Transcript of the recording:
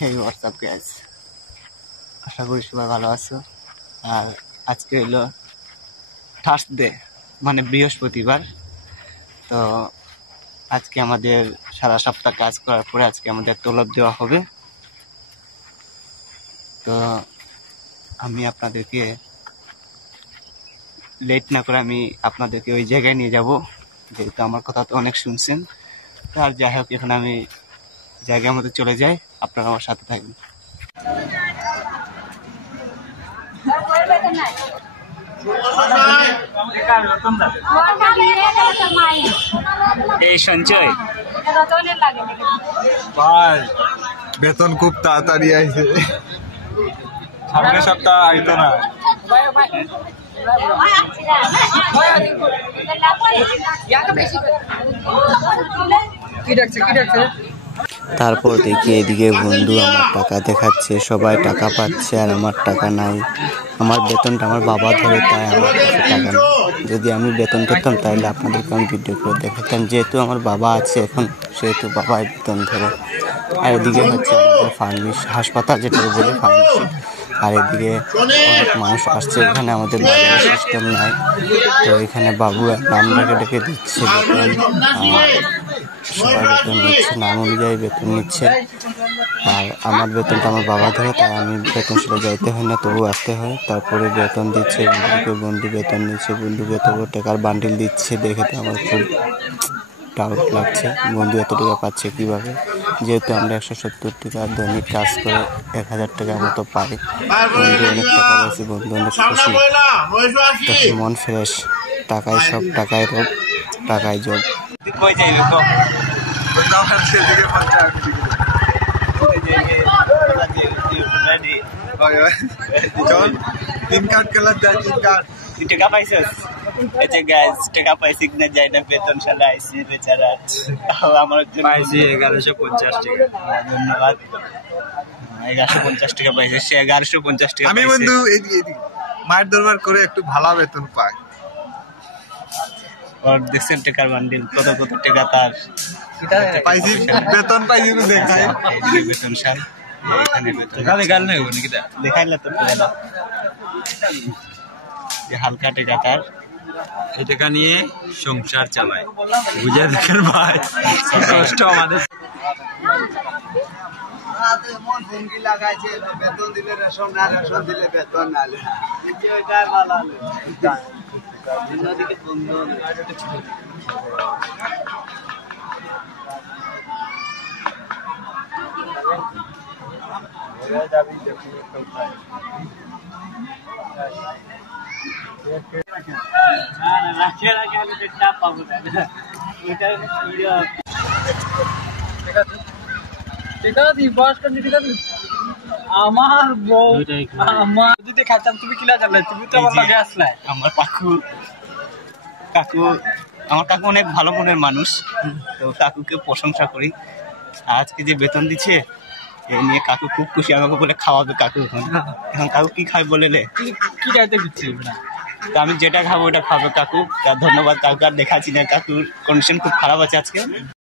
হেই WhatsApp guys, আশা করি সবাই ভালো আছো। আর আজকে হলো থার্সডে, মানে বৃহস্পতিবার। তো আজকে আমাদের সারা সপ্তাহ কাজ করার পরে আজকে আমাদের তলব দেওয়া হবে। তো আমি আপনাদেরকে লেট না করে আমি আপনাদেরকে ওই জায়গায় নিয়ে যাব, যেহেতু আমার কথা তো অনেক শুনছেন। তো আর যাই হোক, এখন আমি জায়গার মধ্যে চলে যাই, আপনারা আমার সাথে থাকবেন। এই সঞ্চয় ভাই, বেতন খুব তাড়াতাড়ি আইছে, সামনের সপ্তাহ আইতো না। তারপর দেখি এদিকে বন্ধু আমার টাকা দেখাচ্ছে, সবাই টাকা পাচ্ছে আর আমার টাকা নাই। আমার বেতনটা আমার বাবা ধরে, তাই আমার কাছে টাকা নেই। যদি আমি বেতন পেতাম তাহলে আপনাদেরকে আমি ভিডিও করে দেখাতাম। যেহেতু আমার বাবা আছে এখন, সেহেতু বাবাই বেতন ধরে। আর এদিকে হচ্ছে আমাদের ফার্মেসি, হাসপাতাল যেটা বলে ফার্মেসি। আর এদিকে অনেক মানুষ আসছে, এখানে আমাদের বাজারের সিস্টেম নাই। তো এখানে বাবু নাম ডেকে ডেকে দিচ্ছে বেতন, সবাই বেতন নিচ্ছে, নাম অনুযায়ী বেতন নিচ্ছে। আর আমার বেতনটা আমার বাবা ধরে, তাই আমি বেতন সেটা যাইতে হয় না, তবু আসতে হয়। তারপরে বেতন দিচ্ছে বন্ধুকে, বন্ধু বেতন নিচ্ছে, বন্ধুকে এত টাকার বান্ডিল দিচ্ছে। দেখে তো আমার খুব ডাউট লাগছে, বন্ধু এত টাকা পাচ্ছে কীভাবে। যেহেতু আমরা 170 টাকা দৈনিক কাজ করে 1000 টাকার মতো পাই। বন্ধু অনেক টাকা পাইছি, বন্ধু অনেক খুশি, তখন মন ফ্রেশ। টাকায় সব, টাকায় রোগ, টাকায় যোগ। কই যাইবে তো চল, তিন কার্ড খেলার যায়, তিন কার্ড। তুই টাকা পাইছিস? আচ্ছা গাইস, টাকা পাইছি কিনা যাই না, বেতন শালা আইছে বেচারা। আমার জন্য পাইছি 1150 টাকা। ধন্যবাদ। 1150 টাকা পাইছে সে, 1150 টাকা। আমি বন্ধু এদিকে মায়ের দরবার করে একটু ভালো বেতন পাই। আর দেখছেন টাকার বান্ডিল, কত কত টাকা তার পাইছি, বেতন পাইছি দেখাই। এইদিকে বেতন শাল, এখানে বেতন দেখাল না নাকি? দেখাইলে তো টাকা যে হালকা টাকা তার। এই টাকা নিয়ে সংসার চালায়, বুঝে দেখেন ভাই, কষ্ট আমাদের। বেতন দিলে রেশন না, রেশন দিলে বেতন না। আমার বউ, আমার যদি খাইতাম, তুমি কিলা জানলে? তুমি তো আমার লগে আসলে। আমার কাকু আমার কাকু অনেক ভালো মনের মানুষ, তো কাকুকে প্রশংসা করি। আজকে যে বেতন দিচ্ছে এই নিয়ে কাকু খুব খুশি, আমাকে বলে খাওয়াবে কাকু। এখন কাকু কি খাবে বলেলে, কি খাইতে দিচ্ছি না, তো আমি যেটা খাবো ওটা খাবো কাকু। ধন্যবাদ কাকু, আর দেখাচ্ছি না, কাকুর কন্ডিশন খুব খারাপ আছে আজকে।